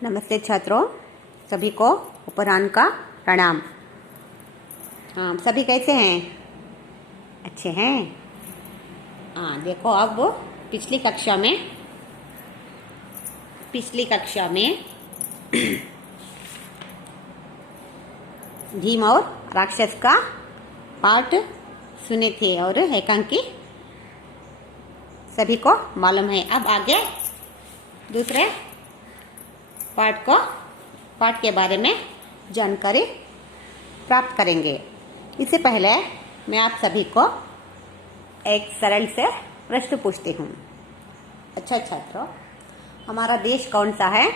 नमस्ते छात्रों, सभी को अपराह्न का प्रणाम। हाँ, सभी कैसे हैं? अच्छे हैं। हाँ, देखो अब पिछली कक्षा में भीम और राक्षस का पाठ सुने थे और एकांकी सभी को मालूम है। अब आगे दूसरे पाठ के बारे में जानकारी प्राप्त करेंगे। इससे पहले मैं आप सभी को एक सरल से प्रश्न पूछती हूँ। अच्छा छात्रों, हमारा देश कौन सा है?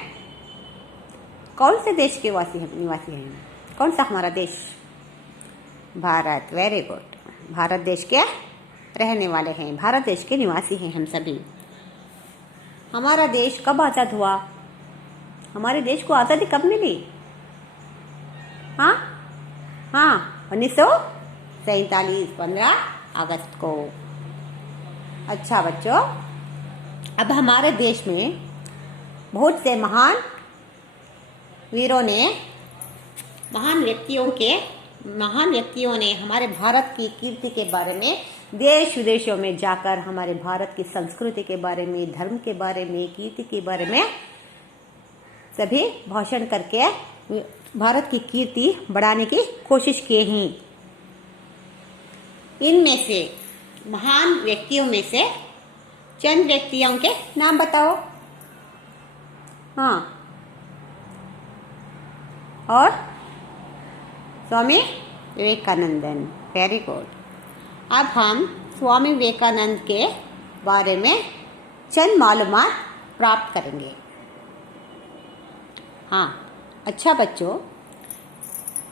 कौन से देश के निवासी हैं? कौन सा हमारा देश? भारत। Very good. भारत देश के रहने वाले हैं, भारत देश के निवासी हैं हम सभी। हमारा देश कब आजाद हुआ? हमारे देश को आजादी कब मिली? हाँ, 1947, 15 अगस्त को। अच्छा बच्चों, अब हमारे देश में बहुत से महान व्यक्तियों ने हमारे भारत की कीर्ति के बारे में देश विदेशों में जाकर हमारे भारत की संस्कृति के बारे में, धर्म के बारे में, कीर्ति के बारे में सभी भाषण करके भारत की कीर्ति बढ़ाने की कोशिश किए हैं। इनमें से महान व्यक्तियों में से चंद व्यक्तियों के नाम बताओ। हाँ, और स्वामी विवेकानंदन। Very good. अब हम स्वामी विवेकानंद के बारे में चंद मालूमात प्राप्त करेंगे। हाँ, अच्छा बच्चों,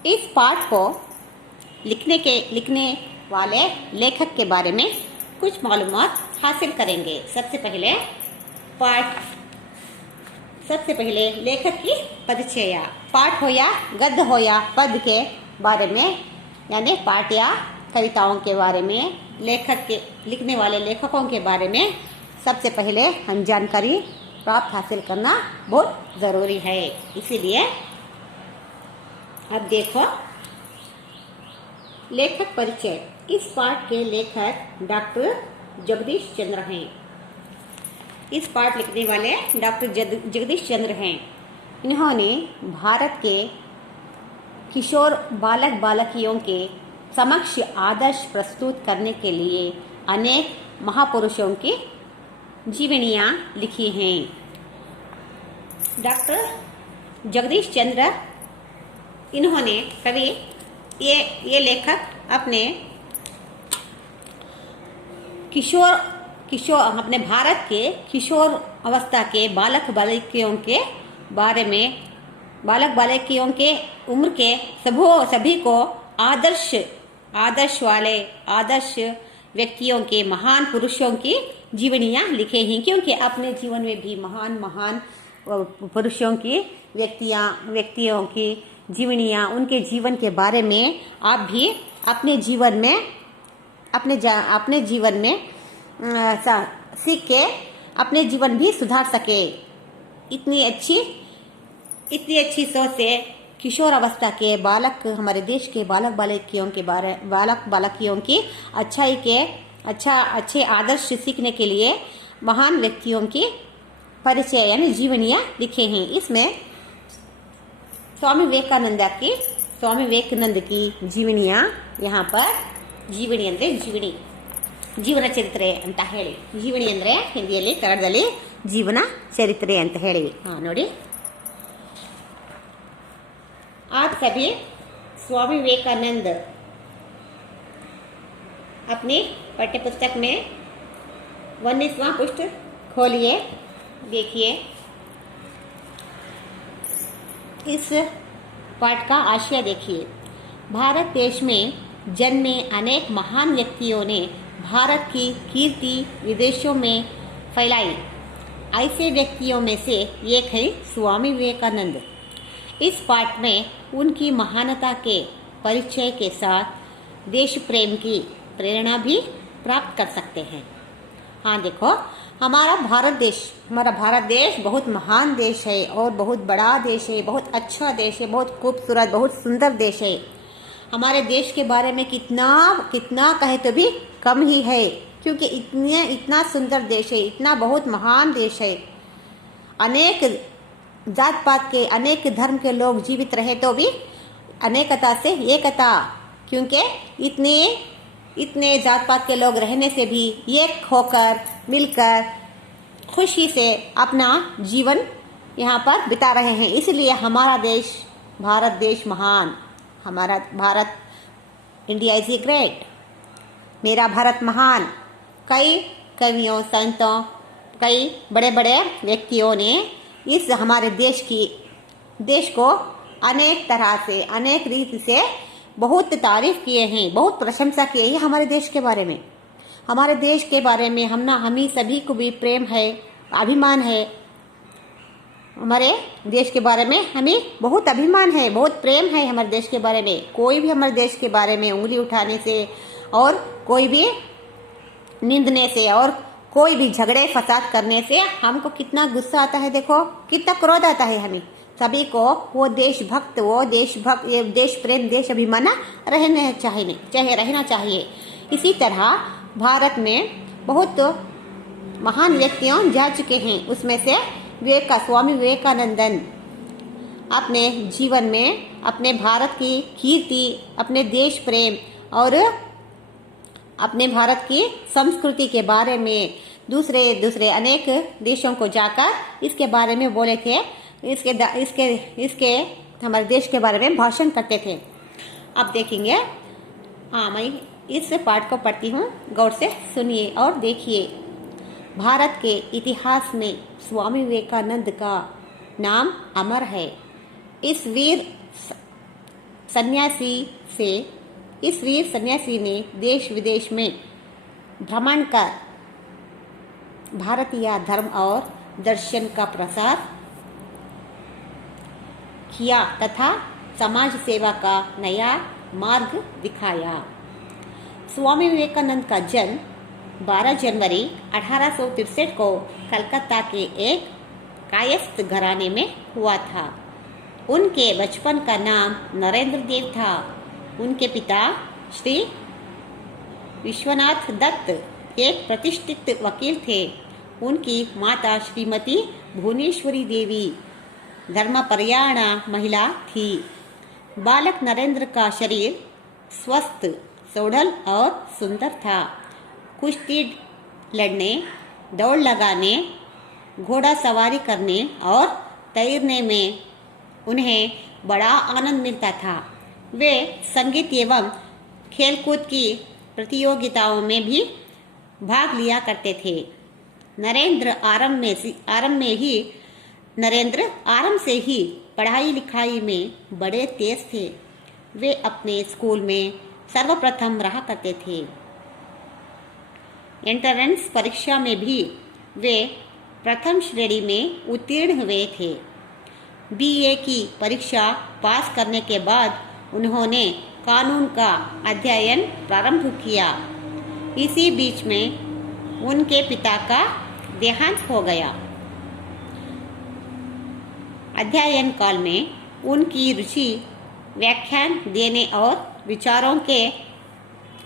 इस पाठ को लिखने वाले लेखक के बारे में कुछ मालूमात हासिल करेंगे। सबसे पहले लेखक की परिचय। पाठ हो या गद्य हो या पद के बारे में, यानी पाठ या कविताओं के बारे में, लिखने वाले लेखकों के बारे में सबसे पहले हम जानकारी प्राप्त हासिल करना बहुत जरूरी है। इसीलिए अब देखो लेखक परिचय। इस पाठ के लेखक डॉक्टर जगदीश चंद्र हैं। इस पाठ लिखने वाले डॉक्टर जगदीश चंद्र हैं। इन्होंने भारत के किशोर बालक बालकियों के समक्ष आदर्श प्रस्तुत करने के लिए अनेक महापुरुषों की जीवनियाँ लिखी हैं। डॉक्टर जगदीश चंद्र इन्होंने ये लेखक अपने अपने भारत के किशोर अवस्था के बालक बालिकाओं के बारे में, बालक बालिकाओं के उम्र के सभी को आदर्श व्यक्तियों के, महान पुरुषों की जीवनियाँ लिखे हैं। क्योंकि अपने जीवन में भी महान पुरुषों की व्यक्तियों की जीवनियाँ, उनके जीवन के बारे में आप भी अपने जीवन में सीख के अपने जीवन भी सुधार सके। इतनी अच्छी सोच से किशोर अवस्था के हमारे देश के बालक बालकियों की अच्छे आदर्श सीखने के लिए महान व्यक्तियों की परिचय यानी जीवनियाँ लिखे हैं। इसमें स्वामी विवेकानंद की जीवनियाँ यहाँ पर ಜೀವನ ಚರಿತ್ರೆ ಅಂತ ಹೇಳಿ, ಜೀವನಿ ಅಂದರೆ ಹಿಂದಿಯಲ್ಲಿ, ಕನ್ನಡದಲ್ಲಿ ಜೀವನ ಚರಿತ್ರೆ ಅಂತ ಹೇಳಿ। ನೋಡಿ, आप सभी स्वामी विवेकानंद अपनी पाठ्यपुस्तक में 19वां पृष्ठ खोलिए, देखिए। इस पाठ का आशय देखिए। भारत देश में जन्मे अनेक महान व्यक्तियों ने भारत की कीर्ति विदेशों में फैलाई। ऐसे व्यक्तियों में से एक है स्वामी विवेकानंद। इस पाठ में उनकी महानता के परिचय के साथ देश प्रेम की प्रेरणा भी प्राप्त कर सकते हैं। हाँ देखो, हमारा भारत देश बहुत महान देश है और बहुत बड़ा देश है, बहुत अच्छा देश है, बहुत खूबसूरत, बहुत सुंदर देश है। हमारे देश के बारे में कितना कहे तो भी कम ही है, क्योंकि इतना सुंदर देश है, इतना बहुत महान देश है। अनेक जात पात के, अनेक धर्म के लोग जीवित रहे तो भी अनेकता से एकता, क्योंकि इतने जात पात के लोग रहने से भी एक होकर मिलकर खुशी से अपना जीवन यहाँ पर बिता रहे हैं। इसलिए हमारा देश, भारत देश महान, हमारा Bharat, India is a great, मेरा भारत महान। कई कवियों, संतों, कई बड़े बड़े व्यक्तियों ने इस हमारे देश को अनेक तरह से, अनेक रीति से बहुत तारीफ किए हैं, बहुत प्रशंसा की है हमारे देश के बारे में। हमारे देश के बारे में हम सभी को भी प्रेम है, अभिमान है। हमारे देश के बारे में हमें बहुत अभिमान है, बहुत प्रेम है हमारे देश के बारे में। कोई भी हमारे देश के बारे में उंगली उठाने से और कोई भी निंदने से और कोई भी झगड़े फसाद करने से हमको कितना गुस्सा आता है, देखो कितना क्रोध आता है। हमें सभी को वो देशभक्त, ये देश प्रेम, देश अभिमान रहना चाहिए। इसी तरह भारत में बहुत महान व्यक्तियों जा चुके हैं। उसमें से स्वामी विवेकानंदन अपने जीवन में अपने भारत की कीर्ति, अपने देश प्रेम और अपने भारत की संस्कृति के बारे में दूसरे अनेक देशों को जाकर इसके बारे में बोले थे। इसके हमारे देश के बारे में भाषण करते थे। अब देखेंगे, मैं इस पाठ को पढ़ती हूँ, गौर से सुनिए और देखिए। भारत के इतिहास में स्वामी विवेकानंद का नाम अमर है। इस वीर सन्यासी ने देश विदेश में भ्रमण कर भारतीय धर्म और दर्शन का प्रसार किया तथा समाज सेवा का नया मार्ग दिखाया। स्वामी विवेकानंद का जन्म 12 जनवरी 1863 को कलकत्ता के एक कायस्थ घराने में हुआ था। उनके बचपन का नाम नरेंद्र देव था। उनके पिता श्री विश्वनाथ दत्त एक प्रतिष्ठित वकील थे। उनकी माता श्रीमती भुवनेश्वरी देवी धर्मपरायण महिला थी। बालक नरेंद्र का शरीर स्वस्थ, सुडौल और सुंदर था। कुश्ती लड़ने, दौड़ लगाने, घोड़ा सवारी करने और तैरने में उन्हें बड़ा आनंद मिलता था। वे संगीत एवं खेलकूद की प्रतियोगिताओं में भी भाग लिया करते थे। नरेंद्र आरंभ से ही पढ़ाई लिखाई में बड़े तेज थे। वे अपने स्कूल में सर्वप्रथम रहा करते थे। एंट्रेंस परीक्षा में भी वे प्रथम श्रेणी में उत्तीर्ण हुए थे। बीए की परीक्षा पास करने के बाद उन्होंने कानून का अध्ययन प्रारंभ किया। इसी बीच में उनके पिता का देहांत हो गया। अध्ययन काल में उनकी रुचि व्याख्यान देने और विचारों के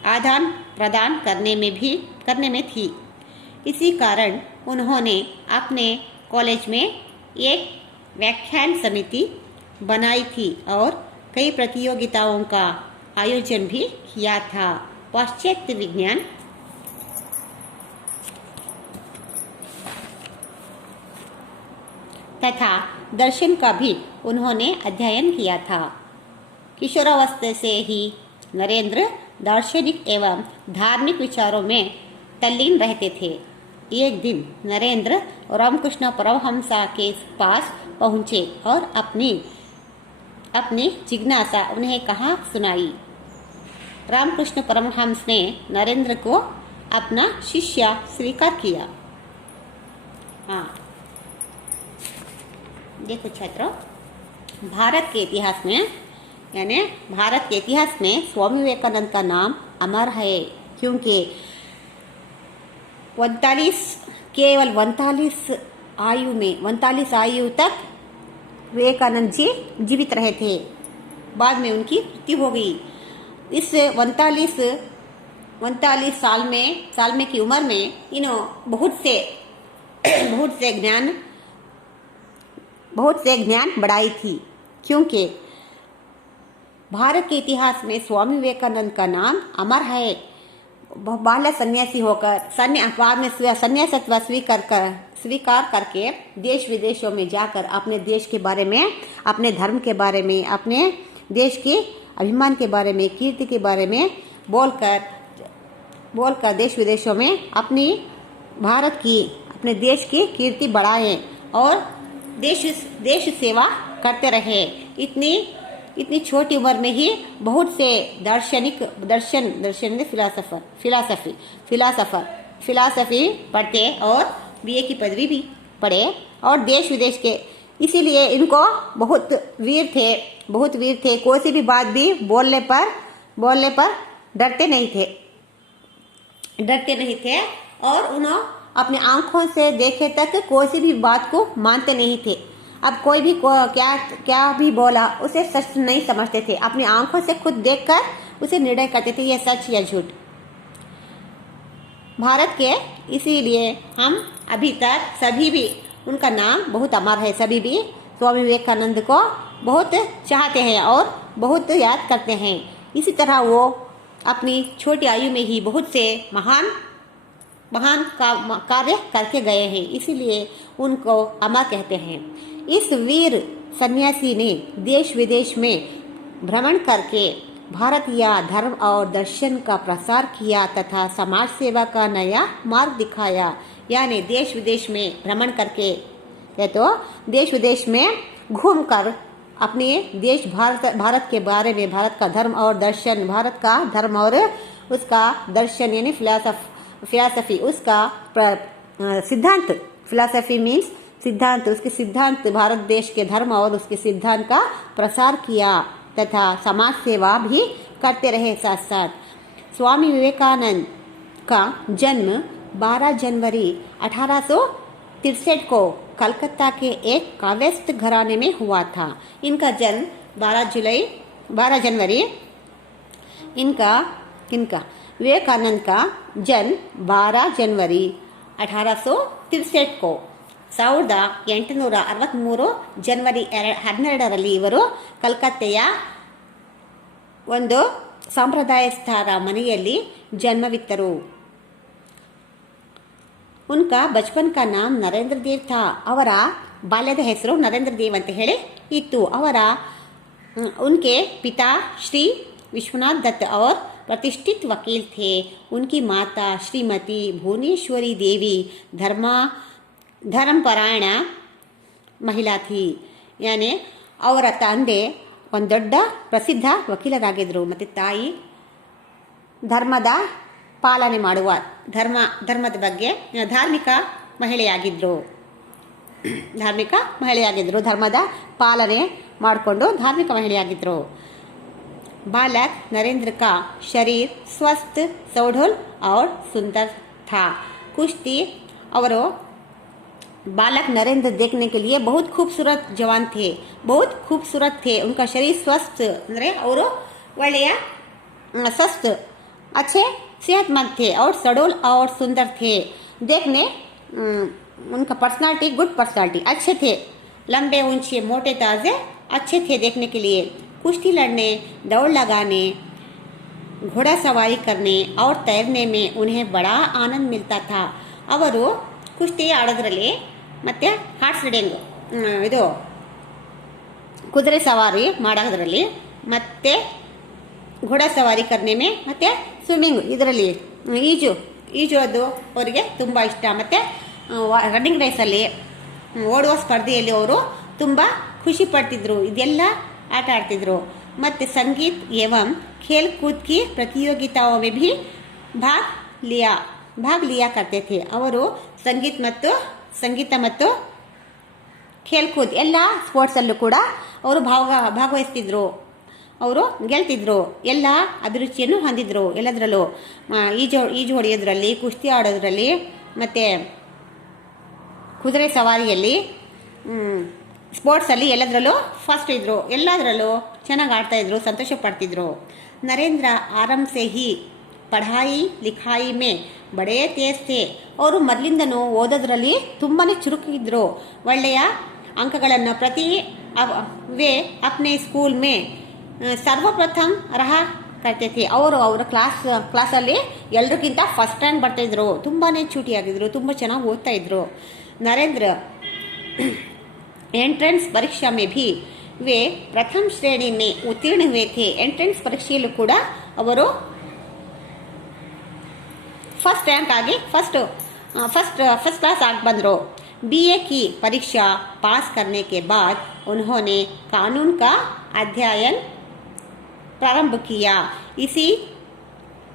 आदान प्रदान करने में थी। इसी कारण उन्होंने अपने कॉलेज में एक व्याख्यान समिति बनाई थी और कई प्रतियोगिताओं का आयोजन भी किया था। पाश्चात्य विज्ञान तथा दर्शन का भी उन्होंने अध्ययन किया था। किशोरावस्था से ही नरेंद्र दार्शनिक एवं धार्मिक विचारों में तल्लीन रहते थे। एक दिन नरेंद्र रामकृष्ण परमहंस के पास पहुंचे और अपनी जिज्ञासा उन्हें कहा सुनाई। रामकृष्ण परमहंस ने नरेंद्र को अपना शिष्य स्वीकार किया। देखो छात्रों, भारत के इतिहास में स्वामी विवेकानंद का नाम अमर है, क्योंकि केवल 39 आयु तक विवेकानंद जी जीवित रहे थे। बाद में उनकी मृत्यु हो गई। इस 39 साल में की उम्र में बहुत से ज्ञान बढ़ाई थी, क्योंकि भारत के इतिहास में स्वामी विवेकानंद का नाम अमर है। बाल्य सन्यासी होकर बाद में सन्यासत्व स्वीकार करके देश विदेशों में जाकर अपने देश के बारे में, अपने धर्म के बारे में, अपने देश के अभिमान के बारे में, कीर्ति के बारे में बोलकर देश विदेशों में अपने देश की कीर्ति बढ़ाए और देश सेवा करते रहे। इतनी छोटी उम्र में ही बहुत से फिलासफी पढ़ते और बीए की पदवी भी पढ़े और देश विदेश के, इसीलिए इनको बहुत वीर थे। कोई सी भी बात भी बोलने पर डरते नहीं थे और उन्होंने अपने आंखों से देखे तक कोई सी भी बात को मानते नहीं थे। अब कोई भी क्या भी बोला उसे सच नहीं समझते थे, अपनी आंखों से खुद देखकर उसे निर्णय करते थे, यह सच या झूठ। भारत के इसीलिए हम अभी तक सभी भी उनका नाम बहुत अमर है, सभी भी स्वामी विवेकानंद को बहुत चाहते हैं और बहुत याद करते हैं। इसी तरह वो अपनी छोटी आयु में ही बहुत से महान कार्य करके गए हैं, इसीलिए उनको अमर कहते हैं। इस वीर सन्यासी ने देश विदेश में भ्रमण करके भारतीय धर्म और दर्शन का प्रसार किया तथा समाज सेवा का नया मार्ग दिखाया। यानी देश विदेश में भ्रमण करके देश विदेश में घूमकर अपने देश भारत के बारे में, भारत का धर्म और दर्शन, भारत का धर्म और उसका दर्शन यानी फिलासफी, उसका सिद्धांत, फिलासफी मीन्स सिद्धांत, उसके सिद्धांत, भारत देश के धर्म और उसके सिद्धांत का प्रसार किया तथा समाज सेवा भी करते रहे। साथ साथ स्वामी विवेकानंद का जन्म 12 जनवरी 1863 को कलकत्ता के एक काव्यस्थ घराने में हुआ था। इनका जन्म 12 जनवरी विवेकानंद का जन्म 12 जनवरी 1863 को 1863 ಜನವರಿ 12ರಲ್ಲಿ ಇವರು ಕಲ್ಕತ್ತೆಯ ಒಂದು ಸಂಪ್ರದಾಯಸ್ಥರ ಮನೆಯಲ್ಲಿ ಜನ್ಮವಿತ್ತರು। उनका बचपन का नाम नरेंद्र देव था। ಅವರ ಬಾಲ್ಯದ ಹೆಸರು ನರೇಂದ್ರ ದೇವ್ ಅಂತ ಹೇಳಿ ಇತ್ತು। उनके पिता श्री विश्वनाथ दत्त और प्रतिष्ठित वकील थे। उनकी माता श्रीमती भुवनेश्वरी देवी ಧರ್ಮಪರಾಯಣ ಮಹಿಳಾ ಥಿ, ಯಾನೆ ಅವರ ತಂದೆ ಒಂದು ದೊಡ್ಡ ಪ್ರಸಿದ್ಧ ವಕೀಲರಾಗಿದ್ದರು ಮತ್ತು ತಾಯಿ ಧರ್ಮದ ಪಾಲನೆ ಮಾಡುವ ಧರ್ಮದ ಬಗ್ಗೆ ಧಾರ್ಮಿಕ ಮಹಿಳೆಯಾಗಿದ್ದರು। ಧರ್ಮದ ಪಾಲನೆ ಮಾಡಿಕೊಂಡು ಧಾರ್ಮಿಕ ಮಹಿಳೆಯಾಗಿದ್ದರು। बालक नरेंद्र का शरीर स्वस्थ, सौढ़ल और सुंदर था। कुश्ती और बालक नरेंद्र देखने के लिए बहुत खूबसूरत जवान थे, बहुत खूबसूरत थे। उनका शरीर स्वस्थ ಅಂದರೆ ಅವರು ಒಳ್ಳೆಯ स्वस्थ, अच्छे, सेहतमंद थे और सडोल और सुंदर थे। देखने उनका पर्सनालिटी गुड पर्सनालिटी, अच्छे थे, लंबे ऊंचे मोटे ताजे अच्छे थे देखने के लिए। कुश्ती लड़ने, दौड़ लगाने, घोड़ा सवारी करने और तैरने में उन्हें बड़ा आनंद मिलता था। ಅವರು ಕುಸ್ತಿ ಆಡೋದ್ರಲ್ಲಿ ಮತ್ತು ಹಾರ್ಸ್ ರೈಡಿಂಗ್, ಇದು ಕುದುರೆ ಸವಾರಿ ಮಾಡೋದ್ರಲ್ಲಿ ಮತ್ತು ಘೋಡಾ ಸವಾರಿ ಕರ್ನೆ ಮೇ ಮತ್ತು ಸ್ವಿಮ್ಮಿಂಗ್ ಇದರಲ್ಲಿ ಈಜೋದು ಅವರಿಗೆ ತುಂಬ ಇಷ್ಟ। ಮತ್ತು ರನ್ನಿಂಗ್ ರೇಸಲ್ಲಿ ಓಡುವ ಸ್ಪರ್ಧೆಯಲ್ಲಿ ಅವರು ತುಂಬ ಖುಷಿ ಪಡ್ತಿದ್ರು, ಇದೆಲ್ಲ ಆಟ ಆಡ್ತಿದ್ರು। ಮತ್ತು ಸಂಗೀತ एवं खेल कूद की प्रतियोगिताओं में भी भाग लिया करते थे। ಅವರು ಸಂಗೀತ ಮತ್ತು ಖೇಲ್ ಕೂದ್ ಎಲ್ಲ ಸ್ಪೋರ್ಟ್ಸಲ್ಲೂ ಕೂಡ ಅವರು ಭಾಗವಹಿಸ್ತಿದ್ರು, ಅವರು ಗೆಲ್ತಿದ್ರು, ಎಲ್ಲ ಅಭಿರುಚಿಯನ್ನು ಹೊಂದಿದ್ರು ಎಲ್ಲದರಲ್ಲೂ। ಈಜು ಹೊಡೆಯೋದ್ರಲ್ಲಿ, ಕುಸ್ತಿ ಆಡೋದ್ರಲ್ಲಿ ಮತ್ತು ಕುದುರೆ ಸವಾರಿಯಲ್ಲಿ ಸ್ಪೋರ್ಟ್ಸಲ್ಲಿ ಎಲ್ಲದರಲ್ಲೂ ಫಸ್ಟ್ ಇದ್ದರು, ಎಲ್ಲದರಲ್ಲೂ ಚೆನ್ನಾಗಿ ಆಡ್ತಾಯಿದ್ರು, ಸಂತೋಷ ಪಡ್ತಿದ್ರು. ನರೇಂದ್ರ ಆರಾಮ್ ಸೆ ಹಿ ಪಢಾಯಿ ಲಿಖಾಯಿ ಮೇ ಬಡೇ ತೇಜ್ ಥೇ. ಅವರು ಮೊದಲಿಂದನೂ ಓದೋದ್ರಲ್ಲಿ ತುಂಬಾ ಚುರುಕಿದ್ರು, ಒಳ್ಳೆಯ ಅಂಕಗಳನ್ನು ವೇ ಅಪ್ನೆ ಸ್ಕೂಲ್ ಮೇ ಸರ್ವಪ್ರಥಮ್ ರಹ ಕರ್ತೆ ಥೇ. ಅವರ ಕ್ಲಾಸಲ್ಲಿ ಎಲ್ರಿಗಿಂತ ಫಸ್ಟ್ ರ್ಯಾಂಕ್ ಬರ್ತಾಯಿದ್ರು, ತುಂಬಾ ಚೂಟಿಯಾಗಿದ್ರು, ತುಂಬ ಚೆನ್ನಾಗಿ ಓದ್ತಾ ಇದ್ರು. ನರೇಂದ್ರ ಎಂಟ್ರೆನ್ಸ್ ಪರೀಕ್ಷಾ ಮೇ ಭಿ वे प्रथम श्रेणी में उत्तीर्ण हुए थे. ಎಂಟ್ರೆನ್ಸ್ ಪರೀಕ್ಷೆಯಲ್ಲೂ ಕೂಡ ಅವರು फर्स्ट रैंक आगे फर्स्ट क्लास आग बंदरो. बीए की परीक्षा पास करने के बाद उन्होंने कानून का अध्ययन प्रारंभ किया.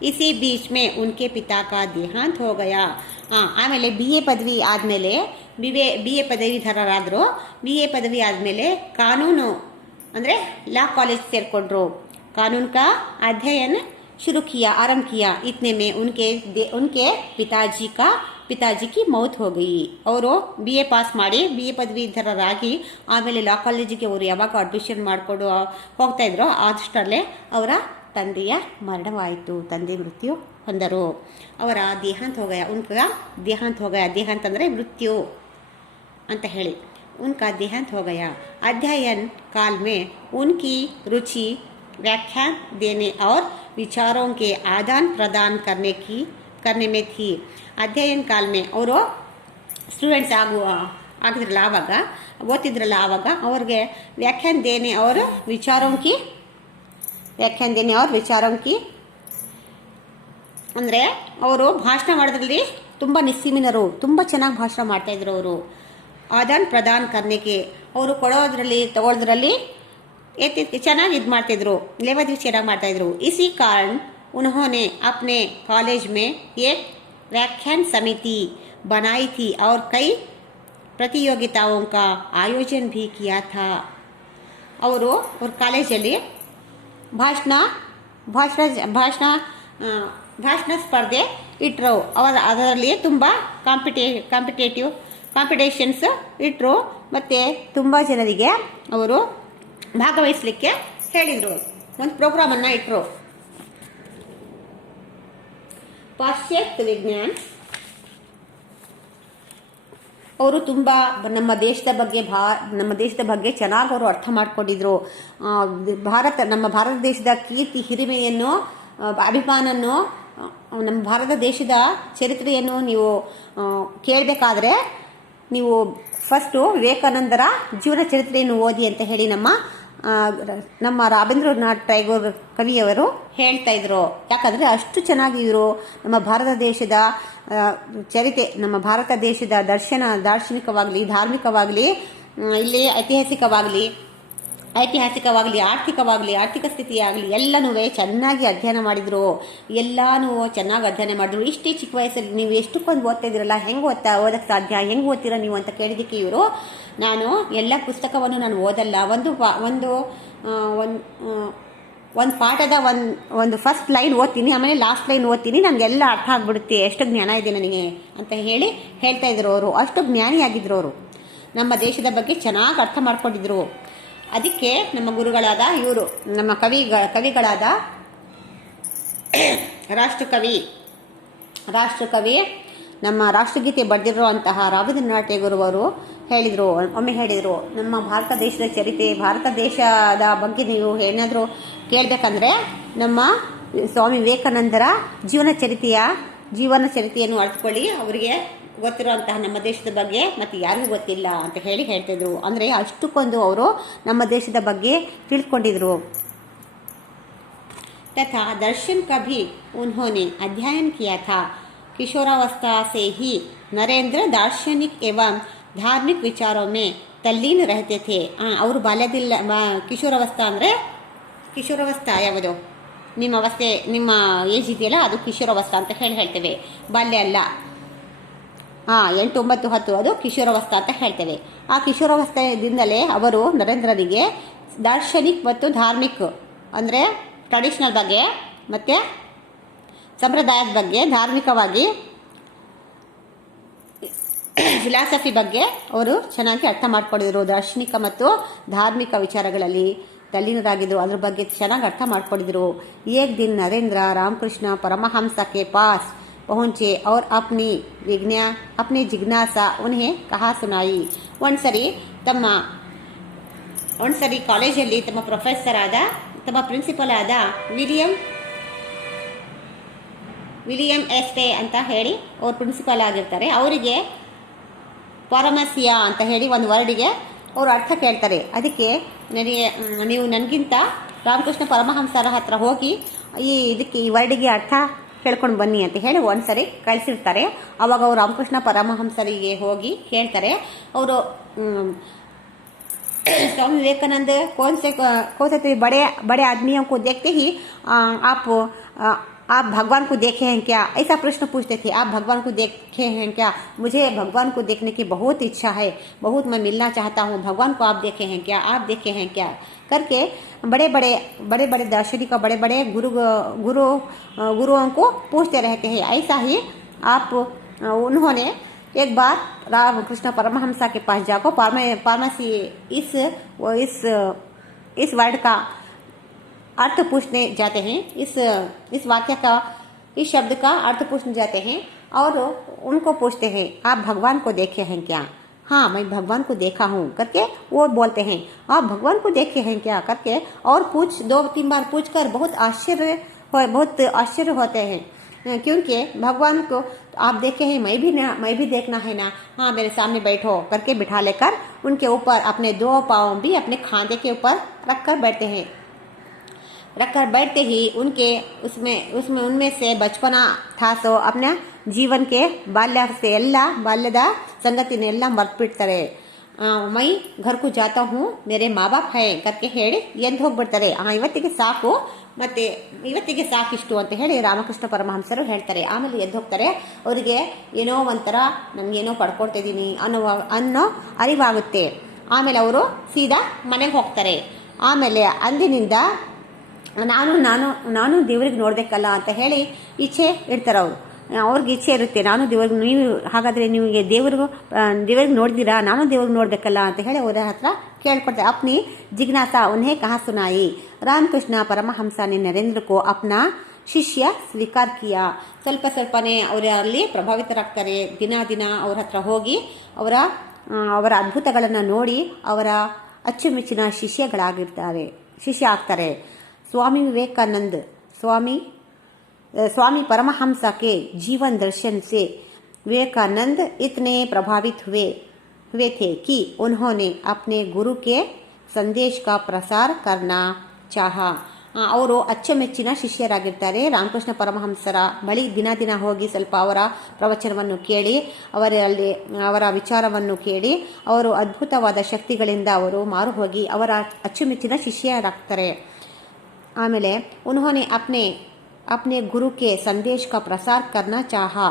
इसी बीच में उनके पिता का देहांत हो गया. ಆಮೇಲೆ BA ಪದವಿ ಆದಮೇಲೆ BA ಪದವೀಧರರಾದರು. BA ಪದವಿ ಆದಮೇಲೆ ಕಾನೂನು ಅಂದರೆ ಲಾ ಕಾಲೇಜ್ ಸೇರಿಕೊಂಡ್ರು. ಕಾನೂನು का अध्ययन शुरू किया, आरंभ किया. इतने में उनके पिताजी की मौत हो गई. ಅವರು BA ಪಾಸ್ ಮಾಡಿ BA ಪದವೀಧರರಾಗಿ ಆಮೇಲೆ ಲಾ ಕಾಲೇಜಿಗೆ ಅವರು ಯಾವಾಗ ಅಡ್ಮಿಷನ್ ಮಾಡಿಕೊಂಡು ಹೋಗ್ತಾ ಇದ್ರು ಅಷ್ಟರಲ್ಲೇ ಅವರ ತಂದೆಯ ಮರಣವಾಯಿತು, ತಂದೆ ಮೃತ್ಯು ಹೊಂದರು. ಅವರ ದೇಹಾಂತ ಹೋಗಯ, ಉನ್ಕ ದೇಹಾಂತ ಹೋಗಯ, ದೇಹಾಂತ ಅಂದರೆ ಮೃತ್ಯು ಅಂತ ಹೇಳಿ, उनका देहांत हो गया. अध्ययन काल में उनकी रुचि व्याख्यान देने और विचारों के आदान प्रदान करने में थी. अध्ययन काल में ಅವರು ಸ್ಟೂಡೆಂಟ್ಸ್ ಆಗಿದ್ರಲ್ಲ, ಆವಾಗ ಓದ್ತಿದ್ರಲ್ಲ, ಆವಾಗ ಅವ್ರಿಗೆ ವ್ಯಾಖ್ಯಾನ ದೇನೆ और ವಿಚಾರೋं की ಅಂದರೆ ಅವರು ಭಾಷಣ ಮಾಡೋದ್ರಲ್ಲಿ ತುಂಬ ನಿಸ್ಸೀಮಿನರು, ತುಂಬ ಚೆನ್ನಾಗಿ ಭಾಷಣ ಮಾಡ್ತಾಯಿದ್ರು. ಅವರು ಆದಾನ್ ಪ್ರದಾನ್ ಕರ್ನೆಗೆ, ಅವರು ಕೊಡೋದ್ರಲ್ಲಿ ತಗೊಳ್ಳೋದ್ರಲ್ಲಿ ಚೆನ್ನಾಗಿ ಇದು ಮಾಡ್ತಿದ್ರು, ಲೇವಾದೇವಿ ಚೆನ್ನಾಗಿ ಮಾಡ್ತಾಯಿದ್ರು. इसी कारण उन्होंने अपने कॉलेज में एक व्याख्यान समिति बनाई थी और कई प्रतियोगिताओं का आयोजन भी किया था. ಅವರು ಅವ್ರ ಕಾಲೇಜಲ್ಲಿ ಭಾಷಣ ಸ್ಪರ್ಧೆ ಇಟ್ಟರು. ಅದರಲ್ಲಿ ತುಂಬ ಕಾಂಪಿಟೇಷನ್ಸ್ ಇಟ್ಟರು ಮತ್ತು ತುಂಬ ಜನರಿಗೆ ಅವರು ಭಾಗವಹಿಸಲಿಕ್ಕೆ ಹೇಳಿದರು. ಒಂದು ಪ್ರೋಗ್ರಾಮನ್ನು ಇಟ್ಟರು. ಪಾಶ್ಚಾತ್ಯ ವಿಜ್ಞಾನ, ಅವರು ತುಂಬ ನಮ್ಮ ದೇಶದ ಬಗ್ಗೆ ಚೆನ್ನಾಗಿ ಅವರು ಅರ್ಥ ಮಾಡ್ಕೊಂಡಿದ್ರು. ನಮ್ಮ ಭಾರತ ದೇಶದ ಕೀರ್ತಿ ಹಿರಿಮೆಯನ್ನು, ಅಭಿಮಾನನ್ನು, ನಮ್ಮ ಭಾರತ ದೇಶದ ಚರಿತ್ರೆಯನ್ನು ನೀವು ಕೇಳಬೇಕಾದ್ರೆ ನೀವು ಫಸ್ಟು ವಿವೇಕಾನಂದರ ಜೀವನ ಚರಿತ್ರೆಯನ್ನು ಓದಿ ಅಂತ ಹೇಳಿ ನಮ್ಮ ರಾಬೀಂದ್ರನಾಥ್ ಟ್ಯಾಗೋರ್ ಕವಿಯವರು ಹೇಳ್ತಾ ಇದ್ರು. ಯಾಕಂದರೆ ಅಷ್ಟು ಚೆನ್ನಾಗಿ ಇವರು ನಮ್ಮ ಭಾರತ ದೇಶದ ಚರಿತೆ, ನಮ್ಮ ಭಾರತ ದೇಶದ ದಾರ್ಶನಿಕವಾಗಲಿ, ಧಾರ್ಮಿಕವಾಗಲಿ, ಇಲ್ಲಿ ಐತಿಹಾಸಿಕವಾಗಲಿ, ಆರ್ಥಿಕ ಸ್ಥಿತಿಯಾಗಲಿ ಎಲ್ಲನೂ ಚೆನ್ನಾಗಿ ಅಧ್ಯಯನ ಮಾಡಿದರು. ಚೆನ್ನಾಗಿ ಅಧ್ಯಯನ ಮಾಡಿದ್ರು. ಇಷ್ಟೇ ಚಿಕ್ಕ ವಯಸ್ಸಲ್ಲಿ ನೀವು ಎಷ್ಟಕ್ಕೊಂದು ಓದ್ತಾ ಇದ್ದೀರಲ್ಲ, ಹೆಂಗೆ ಓದಕ್ಕೆ ಸಾಧ್ಯ, ಹೆಂಗೆ ಓದ್ತೀರಾ ನೀವು ಅಂತ ಕೇಳಿದ್ದಕ್ಕೆ ಇವರು, ನಾನು ಎಲ್ಲ ಪುಸ್ತಕವನ್ನು ನಾನು ಓದಲ್ಲ, ಒಂದು ಪಾಠದ ಒಂದು ಫಸ್ಟ್ ಲೈನ್ ಓದ್ತೀನಿ, ಆಮೇಲೆ ಲಾಸ್ಟ್ ಲೈನ್ ಓದ್ತೀನಿ, ನನಗೆಲ್ಲ ಅರ್ಥ ಆಗ್ಬಿಡುತ್ತೆ, ಎಷ್ಟು ಜ್ಞಾನ ಇದೆ ನನಗೆ ಅಂತ ಹೇಳ್ತಾ ಇದ್ರು. ಅವರು ಅಷ್ಟು ಜ್ಞಾನಿಯಾಗಿದ್ದರು. ಅವರು ನಮ್ಮ ದೇಶದ ಬಗ್ಗೆ ಚೆನ್ನಾಗಿ ಅರ್ಥ ಮಾಡ್ಕೊಂಡಿದ್ರು. ಅದಕ್ಕೆ ನಮ್ಮ ಗುರುಗಳಾದ ಇವರು, ನಮ್ಮ ಕವಿಗಳಾದ ರಾಷ್ಟ್ರಕವಿ ನಮ್ಮ ರಾಷ್ಟ್ರಗೀತೆ ಬರೆದಿರುವಂತಹ ರಾಬೀಂದ್ರನಾಥ್ ಟ್ಯಾಗೋರ್ ಅವರು ಒಮ್ಮೆ ಹೇಳಿದರು, ನಮ್ಮ ಭಾರತ ದೇಶದ ಚರಿತ್ರೆ, ಭಾರತ ದೇಶದ ಬಗ್ಗೆ ನೀವು ಏನಾದರೂ ಕೇಳಬೇಕಂದ್ರೆ ನಮ್ಮ ಸ್ವಾಮಿ ವಿವೇಕಾನಂದರ ಜೀವನ ಚರಿತೆಯನ್ನು ಅರ್ಥಕೊಳ್ಳಿ, ಅವರಿಗೆ ಗೊತ್ತಿರುವಂತಹ ನಮ್ಮ ದೇಶದ ಬಗ್ಗೆ ಮತ್ತು ಯಾರಿಗೂ ಗೊತ್ತಿಲ್ಲ ಅಂತ ಹೇಳ್ತಿದ್ರು. ಅಂದರೆ ಅಷ್ಟಕ್ಕೊಂದು ಅವರು ನಮ್ಮ ದೇಶದ ಬಗ್ಗೆ ತಿಳ್ಕೊಂಡಿದ್ರು. तथा दर्शन का भी उन्होंने अध्ययन किया था. किशोरावस्था से ही नरेंद्र दार्शनिक एवं धार्मिक विचारों में तल्लीन रहते थे. ಅವರು ಬಾಲ್ಯದಲ್ಲಿ ಕಿಶೋರಾವಸ್ಥಾ ಅಂದರೆ ಕಿಶೋರಾವಸ್ಥಾ ಯಾವುದು ನಿಮ್ಮ ಏಜ್ ಇದೆಯಲ್ಲ ಅದು ಕಿಶೋರಾವಸ್ಥಾ ಅಂತ ಹೇಳ್ತೇವೆ, ಬಾಲ್ಯ ಅಲ್ಲ. 8, 9, 10 ಅದು ಕಿಶೋರಾವಸ್ಥಾ ಅಂತ ಹೇಳ್ತೇವೆ. ಆ ಕಿಶೋರಾವಸ್ಥೆಯಿಂದಲೇ ಅವರು ನರೇಂದ್ರನಿಗೆ ದಾರ್ಶನಿಕ್ ಮತ್ತು ಧಾರ್ಮಿಕ್ ಅಂದರೆ ಟ್ರೆಡಿಷನಲ್ ಬಗ್ಗೆ ಮತ್ತು ಸಂಪ್ರದಾಯದ ಬಗ್ಗೆ ಧಾರ್ಮಿಕವಾಗಿ ಫಿಲಾಸಫಿ ಬಗ್ಗೆ ಅವರು ಚೆನ್ನಾಗಿ ಅರ್ಥ ಮಾಡ್ಕೊಂಡಿದ್ರು. ದಾರ್ಶನಿಕ ಮತ್ತು ಧಾರ್ಮಿಕ ವಿಚಾರಗಳಲ್ಲಿ ತಲ್ಲೀನರಾಗಿದ್ರು. ಅದ್ರ ಬಗ್ಗೆ ಚೆನ್ನಾಗಿ ಅರ್ಥ ಮಾಡ್ಕೊಂಡಿದ್ರು. ಏಕ್ ದಿನ್ ನರೇಂದ್ರ ರಾಮಕೃಷ್ಣ ಪರಮಹಂಸ ಕೆ ಪಾಸ್ ಪಹುಂಚೆ और अपनी जिज्ञासा उन्हें कहा सुनाई. ಒಂದ್ಸರಿ ಕಾಲೇಜಲ್ಲಿ ತಮ್ಮ ಪ್ರೊಫೆಸರ್ ಆದ, ತಮ್ಮ ಪ್ರಿನ್ಸಿಪಲ್ ಆದ ವಿಲಿಯಂ ಎಸ್ಟೆ ಅಂತ ಹೇಳಿ ಅವ್ರು ಪ್ರಿನ್ಸಿಪಲ್ ಆಗಿರ್ತಾರೆ. ಅವರಿಗೆ ಪಾರಮಸಿಯಾ ಅಂತ ಹೇಳಿ ಒಂದು ವರ್ಡಿಗೆ ಅವರು ಅರ್ಥ ಕೇಳ್ತಾರೆ. ಅದಕ್ಕೆ ನೀವು ನನಗಿಂತ ರಾಮಕೃಷ್ಣ ಪರಮಹಂಸರ ಹತ್ರ ಹೋಗಿ ಈ ವರ್ಡಿಗೆ ಅರ್ಥ ಕೇಳ್ಕೊಂಡು ಬನ್ನಿ ಅಂತ ಹೇಳಿ ಒಂದ್ಸರಿ ಕಳಿಸಿರ್ತಾರೆ. ಅವಾಗ ಅವರು ರಾಮಕೃಷ್ಣ ಪರಮಹಂಸರಿಗೆ ಹೋಗಿ ಹೇಳ್ತಾರೆ. ಅವರು स्वामी विवेकानंद कौन से बड़े आदमियों को देखते ही आप भगवान को देखे हैं क्या, ऐसा प्रश्न पूछते थे. आप भगवान को देखे हैं क्या? मुझे भगवान को देखने की बहुत इच्छा है, बहुत मैं मिलना चाहता हूँ. भगवान को आप देखे हैं क्या, आप देखे हैं क्या करके बड़े बड़े दार्शनिक बड़े बड़े गुरुओं को पूछते रहते हैं. ऐसा ही उन्होंने एक बार रामकृष्ण परमहंसा के पास जाकर पारमसी इस वर्ड का अर्थ पूछने जाते हैं. इस वाक्य का, इस शब्द का अर्थ पूछने जाते हैं और उनको पूछते हैं आप भगवान को देखे हैं क्या. हाँ, मैं भगवान को देखा हूँ करके वो बोलते हैं. आप भगवान को देखे हैं क्या करके और 2-3 बार पूछकर बहुत आश्चर्य होते हैं. क्योंकि भगवान को आप देखे हैं, मैं भी देखना है ना. हाँ, मेरे सामने बैठो करके बिठा लेकर उनके ऊपर अपने 2 पाँव भी अपने खांधे के ऊपर रखकर बैठते ही उनमें से बचपना था. सो अपने जीवन के ಬಾಲ್ಯದ ಸಂಗತಿನೆಲ್ಲ ಮರ್ತ್ಬಿಡ್ತಾರೆ. ಮೈ ಘರ್ಕು ಜಾತಾ ಹೂँ ಮೇರೆ ಮಾ ಬಾಪ್ ಹೈ ಕರ್ಕೆ ಹೇಳಿ ಎದ್ದು ಹೋಗ್ಬಿಡ್ತಾರೆ. ಇವತ್ತಿಗೆ ಸಾಕಿಷ್ಟು ಅಂತ ಹೇಳಿ ರಾಮಕೃಷ್ಣ ಪರಮಹಂಸರು ಹೇಳ್ತಾರೆ. ಆಮೇಲೆ ಎದ್ದು ಹೋಗ್ತಾರೆ. ಅವರಿಗೆ ಏನೋ ಒಂಥರ ನನಗೇನೋ ಪಡ್ಕೊಳ್ತಿದ್ದೀನಿ ಅನ್ನೋ ಅರಿವಾಗುತ್ತೆ. ಆಮೇಲೆ ಅವರು ಸೀದಾ ಮನೆಗೆ ಹೋಗ್ತಾರೆ. ಆಮೇಲೆ ಅಂದಿನಿಂದ ನಾನು ದೇವ್ರಿಗೆ ನೋಡ್ಬೇಕಲ್ಲ ಅಂತ ಹೇಳಿ ಇಚ್ಛೆ ಇಡ್ತಾರೆ. ಅವ್ರಿಗೆ ಇಚ್ಛೆ ಇರುತ್ತೆ, ನಾನು ದೇವ್ರಿಗೆ, ನೀವು ಹಾಗಾದರೆ ನಿಮಗೆ ದೇವ್ರಿಗೆ ನೋಡಿದ್ದೀರಾ, ನಾನು ದೇವ್ರಿಗೆ ನೋಡಬೇಕಲ್ಲ ಅಂತ ಹೇಳಿ ಅವರ ಹತ್ರ ಕೇಳ್ಕೊಡ್ತಾರೆ. ಅಪ್ನಿ ಜಿಜ್ಞಾಸಾ ಉನ್ಹೇ ಕಹಾ ಸುನಾಯಿ. ರಾಮಕೃಷ್ಣ ಪರಮಹಂಸ ने नरेंद्र को अपना ಶಿಷ್ಯ ಸ್ವೀಕಾರ ಕಿಯಾ. ಸ್ವಲ್ಪನೇ ಅವರಲ್ಲಿ ಪ್ರಭಾವಿತರಾಗ್ತಾರೆ. ದಿನ ಅವ್ರ ಹತ್ರ ಹೋಗಿ ಅವರ ಅದ್ಭುತಗಳನ್ನು ನೋಡಿ ಅವರ ಅಚ್ಚುಮೆಚ್ಚಿನ ಶಿಷ್ಯ ಆಗ್ತಾರೆ. स्वामी विवेकानंद स्वामी परमहंस के जीवन दर्शन से विवेकानंद इतने प्रभावित हुए थे कि उन्होंने अपने गुरु के संदेश का प्रसार करना चाहा. ಅವರು ಅಚ್ಚುಮೆಚ್ಚಿನ ಶಿಷ್ಯರಾಗಿರ್ತಾರೆ. ರಾಮಕೃಷ್ಣ ಪರಮಹಂಸರ ಬಳಿ ದಿನ ಹೋಗಿ ಸ್ವಲ್ಪ ಅವರ ಪ್ರವಚನವನ್ನು ಕೇಳಿ ಅವರ ವಿಚಾರವನ್ನು ಕೇಳಿ ಅವರು ಅದ್ಭುತವಾದ ಶಕ್ತಿಗಳಿಂದ ಅವರು ಮಾರು ಹೋಗಿ ಅವರ ಅಚ್ಚುಮೆಚ್ಚಿನ ಶಿಷ್ಯರಾಗ್ತಾರೆ. आमेले उन्होंने अपने गुरु के संदेश का प्रसार करना चाहा.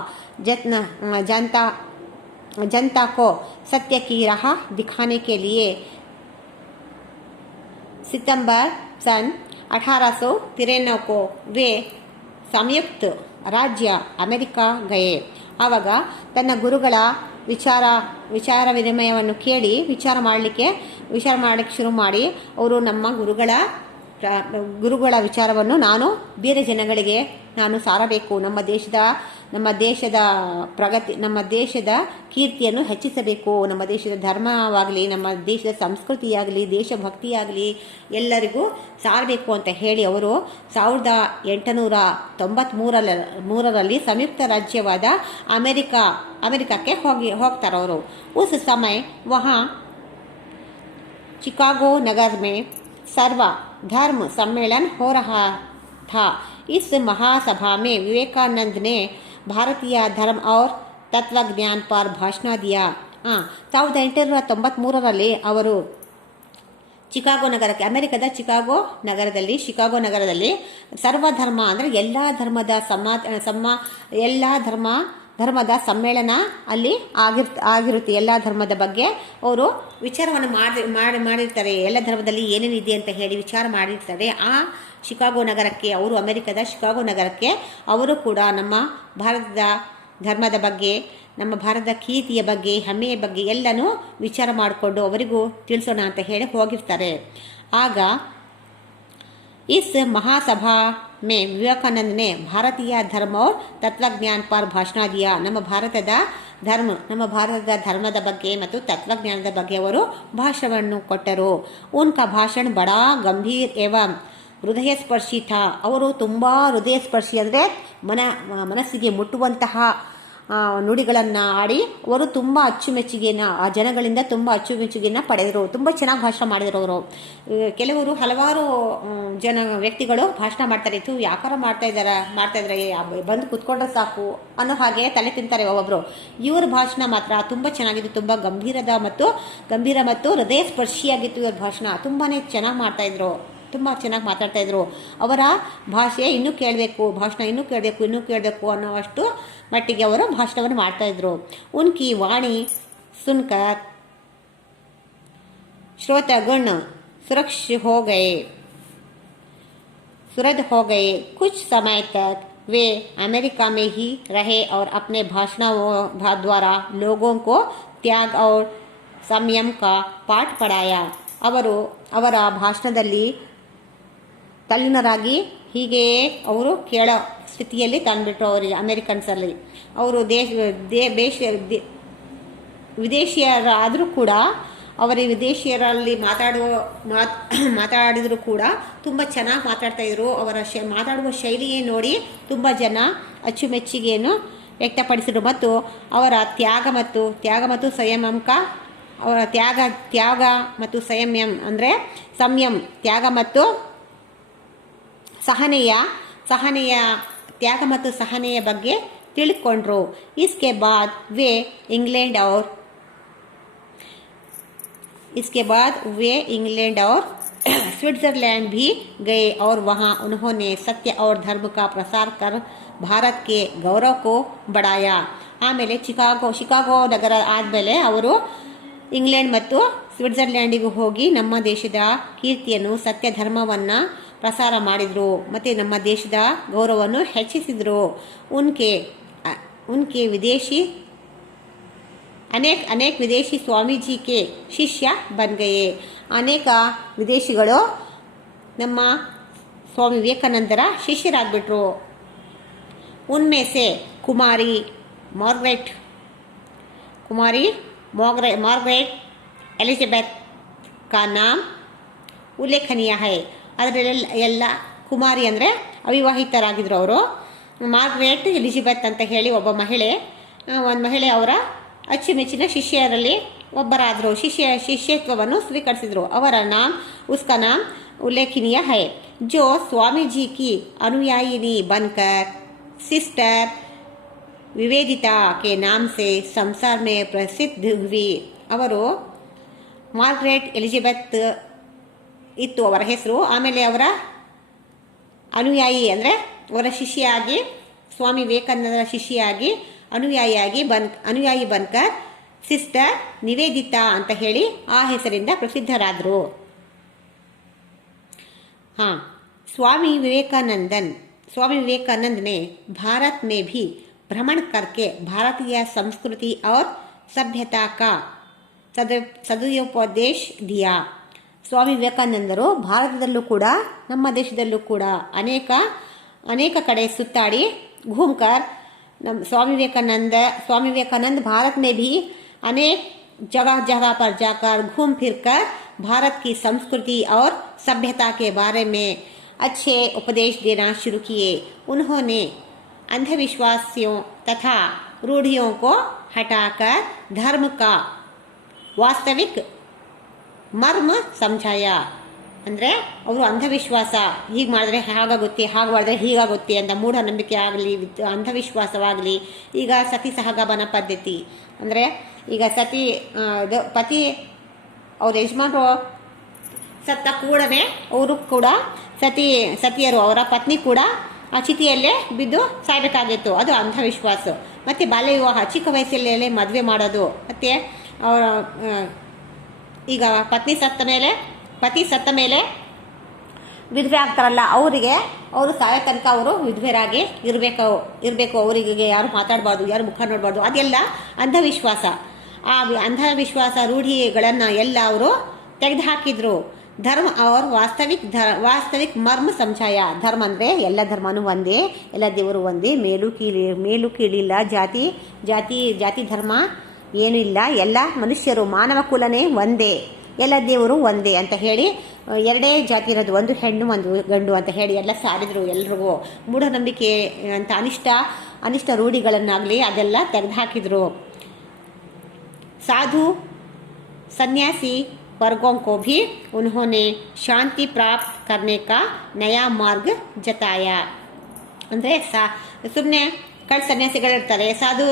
जनता को सत्य की राह दिखाने के लिए सितंबर सन 1893 को वे संयुक्त राज्य अमेरिका गए. आवाग तन्न गुरुಗಳ ವಿಚಾರ ವಿನಿಮಯವನ್ನು ಕೇಳಿ ವಿಚಾರ ಮಾಡಲಿಕ್ಕೆ ಶುರು ಮಾಡಿ ಅವರು ನಮ್ಮ ಗುರುಗಳ ವಿಚಾರವನ್ನು ನಾನು ಬೇರೆ ಜನಗಳಿಗೆ ನಾನು ಸಾರಬೇಕು. ನಮ್ಮ ದೇಶದ ಪ್ರಗತಿ, ನಮ್ಮ ದೇಶದ ಕೀರ್ತಿಯನ್ನು ಹೆಚ್ಚಿಸಬೇಕು. ನಮ್ಮ ದೇಶದ ಧರ್ಮವಾಗಲಿ, ನಮ್ಮ ದೇಶದ ಸಂಸ್ಕೃತಿಯಾಗಲಿ, ದೇಶಭಕ್ತಿಯಾಗಲಿ ಎಲ್ಲರಿಗೂ ಸಾರಬೇಕು ಅಂತ ಹೇಳಿ ಅವರು 1893ರಲ್ಲಿ ಸಂಯುಕ್ತ ರಾಜ್ಯವಾದ ಅಮೆರಿಕಕ್ಕೆ ಹೋಗ್ತಾರೆ. ಅವರು उस समय वहाँ चिकागो नगर में सर्व धर्म सम्मेलन हो रहा था. इस महासभा में विवेकानंद ने भारतीय धर्म और तत्वज्ञान पर भाषण दिया. 1893ರಲ್ಲಿ ಅವರು ಚಿಕಾಗೋ ನಗರಕ್ಕೆ, ಅಮೆರಿಕದ ಚಿಕಾಗೋ ನಗರದಲ್ಲಿ ಸರ್ವಧರ್ಮ ಅಂದರೆ ಎಲ್ಲ ಧರ್ಮದ ಸಮ್ಮೇಳನ ಅಲ್ಲಿ ಆಗಿರುತ್ತೆ. ಎಲ್ಲ ಧರ್ಮದ ಬಗ್ಗೆ ಅವರು ವಿಚಾರವನ್ನು ಮಾಡಿರ್ತಾರೆ. ಎಲ್ಲ ಧರ್ಮದಲ್ಲಿ ಏನೇನಿದೆ ಅಂತ ಹೇಳಿ ವಿಚಾರ ಮಾಡಿರ್ತಾರೆ. ಆ ಶಿಕಾಗೋ ನಗರಕ್ಕೆ, ಅಮೆರಿಕದ ಶಿಕಾಗೋ ನಗರಕ್ಕೆ ಅವರು ಕೂಡ ನಮ್ಮ ಭಾರತದ ಧರ್ಮದ ಬಗ್ಗೆ, ನಮ್ಮ ಭಾರತದ ಕೀರ್ತಿಯ ಬಗ್ಗೆ, ಹೆಮ್ಮೆಯ ಬಗ್ಗೆ ಎಲ್ಲನೂ ವಿಚಾರ ಮಾಡಿಕೊಂಡು ಅವರಿಗೂ ತಿಳಿಸೋಣ ಅಂತ ಹೇಳಿ ಹೋಗಿರ್ತಾರೆ. ಆಗ इस महासभा में विवेकानंद ने भारतीय धर्म और तत्वज्ञान पर ಭಾಷಣ दिया. ನಮ್ಮ ಭಾರತದ ಧರ್ಮದ ಬಗ್ಗೆ ಮತ್ತು ತತ್ವಜ್ಞಾನದ ಬಗ್ಗೆ ಅವರು ಭಾಷಣವನ್ನು ಕೊಟ್ಟರು. ಉನ್ಕಾ ಭಾಷಣ ಬಡಾ ಗಂಭೀರ್ ಏವಂ ಹೃದಯ ಸ್ಪರ್ಶಿ ಥಾ. ಅವರು ತುಂಬ ಹೃದಯ ಸ್ಪರ್ಶಿ ಅಂದರೆ ಮನಸ್ಸಿಗೆ ಮುಟ್ಟುವಂತಹ ನುಡಿಗಳನ್ನು ಆಡಿ ಅವರು ತುಂಬ ಅಚ್ಚುಮೆಚ್ಚುಗೆಯನ್ನು ಆ ಜನಗಳಿಂದ ತುಂಬ ಅಚ್ಚುಮೆಚ್ಚುಗೆಯನ್ನು ಪಡೆದರು. ತುಂಬ ಚೆನ್ನಾಗಿ ಭಾಷಣ ಮಾಡಿದರು ಅವರು. ಕೆಲವರು ಹಲವಾರು ವ್ಯಕ್ತಿಗಳು ಭಾಷಣ ಮಾಡ್ತಾರೆ, ಇತ್ತು ಯಾಕಾರ ಮಾಡ್ತಾ ಇದ್ದಾರೆ ಬಂದು ಕುತ್ಕೊಂಡ್ರೆ ಸಾಕು ಅನ್ನೋ ಹಾಗೆ ತಲೆ ತಿಂತಾರೆ ಒಬ್ಬೊಬ್ಬರು. ಇವರ ಭಾಷಣ ಮಾತ್ರ ತುಂಬ ಚೆನ್ನಾಗಿತ್ತು, ತುಂಬ ಗಂಭೀರ ಮತ್ತು ಹೃದಯ ಸ್ಪರ್ಶಿಯಾಗಿತ್ತು. ಇವ್ರ ಭಾಷಣ ತುಂಬಾ ಚೆನ್ನಾಗಿ ಮಾತಾಡ್ತಾ ಇದ್ರು. ಅವರ ಭಾಷೆ ಇನ್ನೂ ಕೇಳಬೇಕು ಅನ್ನೋವಷ್ಟು ಮಟ್ಟಿಗೆ ಅವರು ಭಾಷಣವನ್ನು ಮಾಡ್ತಾ ಇದ್ರು. ಉನ್ಕಿ ವಾಣಿ ಸುನ್ಕರ್ श्रोतागण सुरद हो गए. कुछ समय तक वे अमेरिका में ही रहे और अपने भाषणों द्वारा लोगों को त्याग और संयम का पाठ पढ़ाया. ಅವರ ಭಾಷಣದಲ್ಲಿ ತಲ್ಲೀನರಾಗಿ ಹೀಗೆಯೇ ಅವರು ಕೇಳೋ ಸ್ಥಿತಿಯಲ್ಲಿ ತಂದುಬಿಟ್ರು. ಅವರಿಗೆ ಅಮೆರಿಕನ್ಸಲ್ಲಿ ಅವರು ವಿದೇಶಿಯರಾದರೂ ಕೂಡ ವಿದೇಶಿಯರಲ್ಲಿ ಮಾತಾಡಿದ್ರು ಕೂಡ ತುಂಬ ಚೆನ್ನಾಗಿ ಮಾತಾಡ್ತಾಯಿದ್ರು. ಅವರ ಮಾತಾಡುವ ಶೈಲಿಯೇ ನೋಡಿ ತುಂಬ ಜನ ಅಚ್ಚುಮೆಚ್ಚುಗೆಯನ್ನು ವ್ಯಕ್ತಪಡಿಸಿದರು. ಮತ್ತು ಅವರ ತ್ಯಾಗ ಮತ್ತು ಸಂಯಮಕ ಅವರ ತ್ಯಾಗ ಮತ್ತು ಸಂಯಮ ತ್ಯಾಗ ಮತ್ತು ಸಹನೆಯ ಬಗ್ಗೆ ತಿಳ್ಕೊಂಡ್ರು. इसके बाद वे इंग्लैंड और स्विट्जरलैंड भी गए और वहां उन्होंने सत्य और धर्म का प्रसार कर भारत के गौरव को बढ़ाया. ಆಮೇಲೆ ಶಿಕಾಗೋ ನಗರ ಆದಮೇಲೆ ಅವರು ಇಂಗ್ಲೆಂಡ್ ಮತ್ತು ಸ್ವಿಟ್ಜರ್ಲ್ಯಾಂಡಿಗೂ ಹೋಗಿ ನಮ್ಮ ದೇಶದ ಕೀರ್ತಿಯನ್ನು, ಸತ್ಯ ಧರ್ಮವನ್ನು ಪ್ರಸಾರ ಮಾಡಿದರು ಮತ್ತು ನಮ್ಮ ದೇಶದ ಗೌರವವನ್ನು ಹೆಚ್ಚಿಸಿದರು. उनके अनेक विदेशी स्वामी जी के शिष्य बन गए. अनेक ವಿದೇಶಿಗಳು ನಮ್ಮ ಸ್ವಾಮಿ ವಿವೇಕಾನಂದರ ಶಿಷ್ಯರಾಗ್ಬಿಟ್ರು. उनमें से कुमारी मार्गरेट एलिजाबेथ का नाम उल्लेखनीय है. ಅದರಲ್ಲಿ ಎಲ್ಲ ಕುಮಾರಿ ಅಂದರೆ ಅವಿವಾಹಿತರಾಗಿದ್ದರು ಅವರು. ಮಾರ್ಗ್ರೆಟ್ ಎಲಿಜಬೆತ್ ಅಂತ ಹೇಳಿ ಒಂದು ಮಹಿಳೆ ಅವರ ಅಚ್ಚುಮೆಚ್ಚಿನ ಶಿಷ್ಯರಲ್ಲಿ ಒಬ್ಬರಾದರು. ಶಿಷ್ಯತ್ವವನ್ನು ಸ್ವೀಕರಿಸಿದರು. उसका नाम उल्लेखनीय है, जो स्वामी जी की अनुयायिनी बनकर सिस्टर विवेदिता के नाम से संसार में प्रसिद्ध हुई. ಅವರು ಮಾರ್ಗ್ರೆಟ್ ಎಲಿಜಬೆತ್ ಇತ್ತು ಅವರ ಹೆಸರು. ಆಮೇಲೆ ಅವರ ಅನುಯಾಯಿ ಅಂದರೆ ಅವರ ಶಿಷ್ಯಾಗಿ, ಸ್ವಾಮಿ ವಿವೇಕಾನಂದರ ಶಿಷ್ಯಾಗಿ ಅನುಯಾಯಿ ಬನ್ಕರ್ ಸಿಸ್ಟರ್ ನಿವೇದಿತಾ ಅಂತ ಹೇಳಿ ಆ ಹೆಸರಿಂದ ಪ್ರಸಿದ್ಧರಾದರು. स्वामी विवेकानंद ने भारत में भी भ्रमण करके भारतीय संस्कृति और सभ्यता का सदुपदेश दिया. ಸ್ವಾಮಿ ವಿವೇಕಾನಂದರು ಭಾರತದಲ್ಲೂ ಕೂಡ ನಮ್ಮ ದೇಶದಲ್ಲೂ ಕೂಡ ಅನೇಕ ಕಡೆ ಸುತ್ತಾಡಿ घूमकर स्वामी विवेकानंद भारत में भी अनेक जगह पर जाकर घूम फिर कर भारत की संस्कृति और सभ्यता के बारे में अच्छे उपदेश देना शुरू किए. उन्होंने अंधविश्वासों तथा रूढ़ियों को हटाकर धर्म का वास्तविक ಮರ್ಮ ಸಮಜಾಯ. ಅಂದರೆ ಅವರು ಅಂಧವಿಶ್ವಾಸ, ಹೀಗೆ ಮಾಡಿದ್ರೆ ಹಾಗಾಗುತ್ತೆ, ಹಾಗೆ ಮಾಡಿದ್ರೆ ಹೀಗಾಗುತ್ತೆ ಅಂತ ಮೂಢನಂಬಿಕೆ ಆಗಲಿ, ಅಂಧವಿಶ್ವಾಸವಾಗಲಿ, ಈಗ ಸತಿ ಸಹಗಮನ ಪದ್ಧತಿ ಅಂದರೆ ಈಗ ಪತಿ ಅವ್ರ ಯಜಮಾನರು ಸತ್ತ ಕೂಡಲೇ ಅವರು ಕೂಡ ಸತಿಯರು ಅವರ ಪತ್ನಿ ಕೂಡ ಆ ಚಿತೆಯಲ್ಲೇ ಬಿದ್ದು ಸಾಯಬೇಕಾಗಿತ್ತು. ಅದು ಅಂಧವಿಶ್ವಾಸ. ಮತ್ತು ಬಾಲ್ಯ ವಿವಾಹ, ಚಿಕ್ಕ ವಯಸ್ಸಲ್ಲೇ ಮದುವೆ ಮಾಡೋದು, ಮತ್ತು ಅವರ ಈಗ ಪತಿ ಸತ್ತ ಮೇಲೆ ವಿಧವೆ ಆಗ್ತಾರಲ್ಲ, ಅವರಿಗೆ ಅವರು ಸಾಯೋ ತನಕ ಅವರು ವಿಧವೆರಾಗಿ ಇರಬೇಕು ಅವರಿಗೆ ಯಾರು ಮಾತಾಡಬಾರ್ದು, ಯಾರು ಮುಖ ನೋಡಬಾರ್ದು. ಅದೆಲ್ಲ ಅಂಧವಿಶ್ವಾಸ. ಆ ಅಂಧವಿಶ್ವಾಸ ರೂಢಿಗಳನ್ನು ಎಲ್ಲ ಅವರು ತೆಗೆದುಹಾಕಿದ್ರು. ಧರ್ಮ ಅವ್ರ ವಾಸ್ತವಿಕ ಮರ್ಮ ಸಮझाया. ಧರ್ಮ ಅಂದರೆ ಎಲ್ಲ ಧರ್ಮನೂ ಒಂದೇ, ಎಲ್ಲ ದೇವರು ಒಂದೇ, ಮೇಲು ಕೀಳಿಲ್ಲ, ಜಾತಿ ಧರ್ಮ ಏನೂ ಇಲ್ಲ, ಎಲ್ಲ ಮನುಷ್ಯರು ಮಾನವ ಕುಲನೇ ಒಂದೇ, ಎಲ್ಲ ದೇವರು ಒಂದೇ ಅಂತ ಹೇಳಿ ಎರಡೇ ಜಾತಿ ಇರೋದು, ಒಂದು ಹೆಣ್ಣು ಒಂದು ಗಂಡು ಅಂತ ಹೇಳಿ ಎಲ್ಲ ಸಾರಿದ್ರು. ಎಲ್ರಿಗೂ ಮೂಢನಂಬಿಕೆ ಅಂತ ಅನಿಷ್ಟ ರೂಢಿಗಳನ್ನಾಗಲಿ ಅದೆಲ್ಲ ತೆಗೆದುಹಾಕಿದ್ರು. ಸಾಧು सन्यासी वर्गों को भी उन्होंने शांति प्राप्त करने का नया मार्ग जताया. ಅಂದರೆ ಸುಮ್ಮನೆ ಕಳ್ಳ ಸನ್ಯಾಸಿಗಳಿರ್ತಾರೆ, ಸಾಧು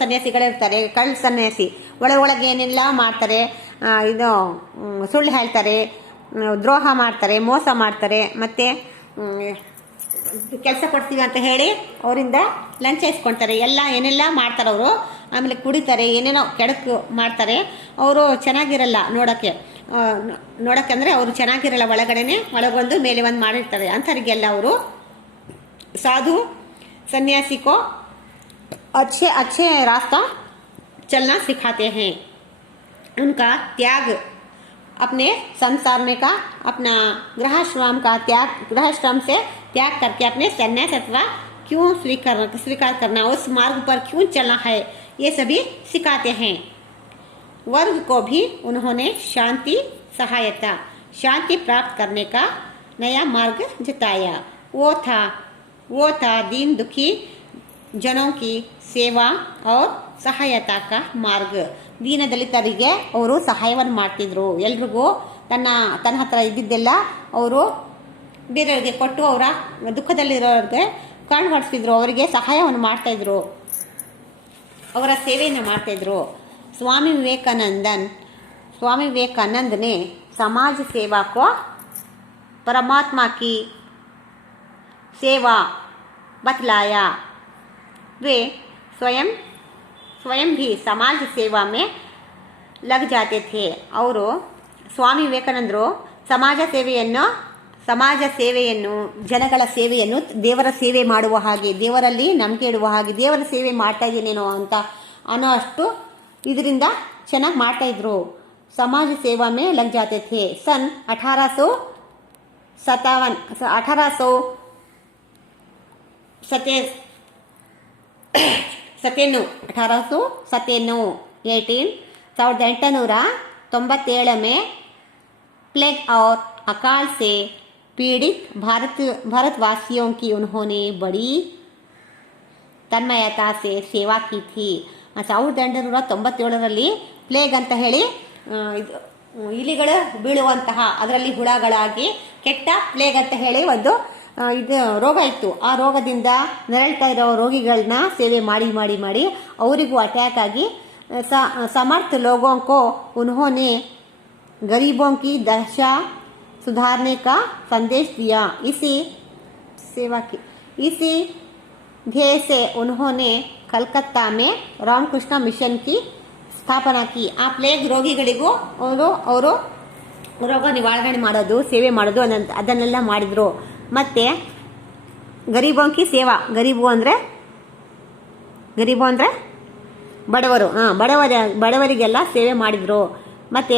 ಸನ್ಯಾಸಿಗಳಿರ್ತಾರೆ. ಕಳ್ಳ ಸನ್ಯಾಸಿ ಒಳಗೆ ಏನೆಲ್ಲ ಮಾಡ್ತಾರೆ, ಇದು ಸುಳ್ಳು ಹೇಳ್ತಾರೆ, ದ್ರೋಹ ಮಾಡ್ತಾರೆ, ಮೋಸ ಮಾಡ್ತಾರೆ, ಮತ್ತು ಕೆಲಸ ಕೊಡ್ತೀವಿ ಅಂತ ಹೇಳಿ ಅವರಿಂದ ಲಂಚ ಇಸ್ಕೊಳ್ತಾರೆ. ಏನೆಲ್ಲ ಮಾಡ್ತಾರೆ ಅವರು. ಆಮೇಲೆ ಕುಡಿತಾರೆ, ಏನೇನೋ ಕೆಡಕು ಮಾಡ್ತಾರೆ. ಅವರು ಚೆನ್ನಾಗಿರಲ್ಲ ನೋಡೋಕ್ಕೆ ಅಂದರೆ ಅವರು ಚೆನ್ನಾಗಿರಲ್ಲ. ಒಳಗೊಂದು ಮೇಲೆ ಒಂದು ಮಾಡಿರ್ತಾರೆ. ಅಂಥವ್ರಿಗೆಲ್ಲ ಅವರು ಸಾಧು सन्यासी को अच्छे रास्ता चलना सिखाते हैं. उनका त्याग अपने संसार में का अपना गृहश्रम से त्याग करके अपने संन्यास अथवा क्यों स्वीकार करना, उस मार्ग पर क्यों चलना है, ये सभी सिखाते हैं. वर्ग को भी उन्होंने शांति प्राप्त करने का नया मार्ग जताया. वो था दीन दुखी जनों की ಸೇವಾ और ಸಹಾಯತಾ ಕಾ ಮಾರ್ಗ. ದೀನ ದಲಿತರಿಗೆ ಅವರು ಸಹಾಯವನ್ನು ಮಾಡ್ತಿದ್ರು. ಎಲ್ರಿಗೂ ತನ್ನ ಹತ್ರ ಇದ್ದಿದ್ದೆಲ್ಲ ಅವರು ಬೇರೆಯವರಿಗೆ ಕೊಟ್ಟು ಅವರ ದುಃಖದಲ್ಲಿರೋರಿಗೆ ಕಣ್ಣು ಹೊಡಿಸ್ತಿದ್ರು, ಅವರಿಗೆ ಸಹಾಯವನ್ನು ಮಾಡ್ತಾಯಿದ್ರು, ಅವರ ಸೇವೆಯನ್ನು ಮಾಡ್ತಾಯಿದ್ರು. स्वामी विवेकानंद ने समाज सेवा को परमात्मा की सेवा बतलाया. वे स्वयं भी समाज सेवा में लग जाते थे. ಅವರು ಸ್ವಾಮಿ ವಿವೇಕಾನಂದರು ಸಮಾಜ ಸೇವೆಯನ್ನು ಜನಗಳ ಸೇವೆಯನ್ನು ದೇವರ ಸೇವೆ ಮಾಡುವ ಹಾಗೆ, ದೇವರಲ್ಲಿ ನಂಬಿಕೆ ಇಡುವ ಹಾಗೆ, ದೇವರ ಸೇವೆ ಮಾಡ್ತಾ ಇದ್ದೀನೇನೋ ಅಂತ ಅನ್ನೋ ಅಷ್ಟು ಇದರಿಂದ ಚೆನ್ನಾಗಿ ಮಾಡ್ತಾ ಇದ್ರು. ಸಮಾಜ ಸೇವಾ ಮೇ ಲಗ್ ಜಾತೆ ಥೇ. सन 1897 में प्लेग और अकाल से पीड़ित भारतवासियों की उन्होंने बड़ी तन्मयता से सेवा की थी. 1897 ಪ್ಲೇಗ್ ಅಂತ ಹೇಳಿ ಇಲಿಗಳು ಬೀಳುವಂತಹ, ಅದರಲ್ಲಿ ಹುಳಗಳಾಗಿ ಕೆಟ್ಟ ಪ್ಲೇಗ್ ಅಂತ ಹೇಳಿ ಒಂದು ಇದು ರೋಗ ಇತ್ತು. ಆ ರೋಗದಿಂದ ನರಳ್ತಾ ಇರೋ ರೋಗಿಗಳನ್ನ ಸೇವೆ ಮಾಡಿ ಅವರಿಗೂ ಅಟ್ಯಾಕ್ ಆಗಿ ಸಮರ್ಥ लोगों को उन्होंने गरीबों की दशा सुधारने का संदेश दिया. इसी ध्येय से उन्होंने कलकत्ता में रामकृष्ण मिशन की ಸ್ಥಾಪನಾ ಕಿ. ಆ ಪ್ಲೇಗ್ ರೋಗಿಗಳಿಗೂ ಅವರು ರೋಗ ನಿವಾರಣೆ ಮಾಡೋದು, ಸೇವೆ ಮಾಡೋದು ಅದನ್ನೆಲ್ಲ ಮಾಡಿದ್ರು. ಮತ್ತೆ ಗರೀಬೋಂಕಿ ಸೇವಾ, ಗರೀಬು ಅಂದರೆ ಬಡವರು, ಬಡವರಿಗೆಲ್ಲ ಸೇವೆ ಮಾಡಿದ್ರು. ಮತ್ತೆ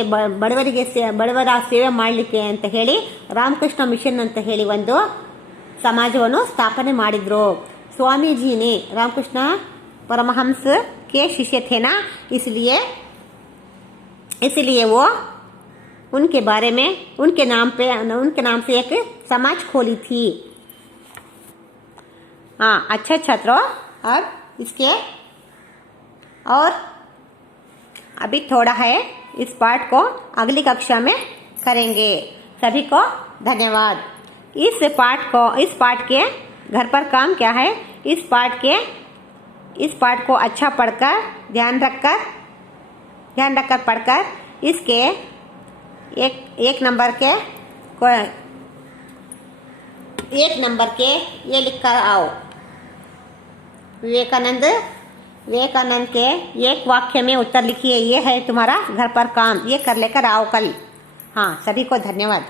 ಬಡವರ ಸೇವೆ ಮಾಡಲಿಕ್ಕೆ ಅಂತ ಹೇಳಿ ರಾಮಕೃಷ್ಣ ಮಿಷನ್ ಅಂತ ಹೇಳಿ ಒಂದು ಸಮಾಜವನ್ನು ಸ್ಥಾಪನೆ ಮಾಡಿದ್ರು. ಸ್ವಾಮೀಜಿನೇ रामकृष्ण परमहंस के शिष्य थे ना, इसलिए वो उनके बारे में उनके नाम से एक समाज खोली थी. हाँ, अच्छा छात्रों, अब इसके और अभी थोड़ा है, इस पाठ को अगली कक्षा में करेंगे. सभी को धन्यवाद. इस पाठ के घर पर काम क्या है, इस पाठ को अच्छा पढ़कर ध्यान रखकर पढ़कर इसके एक नंबर के ये लिखकर आओ. विवेकानंद के एक वाक्य में उत्तर लिखिए. ये है तुम्हारा घर पर काम, ये कर लेकर आओ कल. हाँ, सभी को धन्यवाद.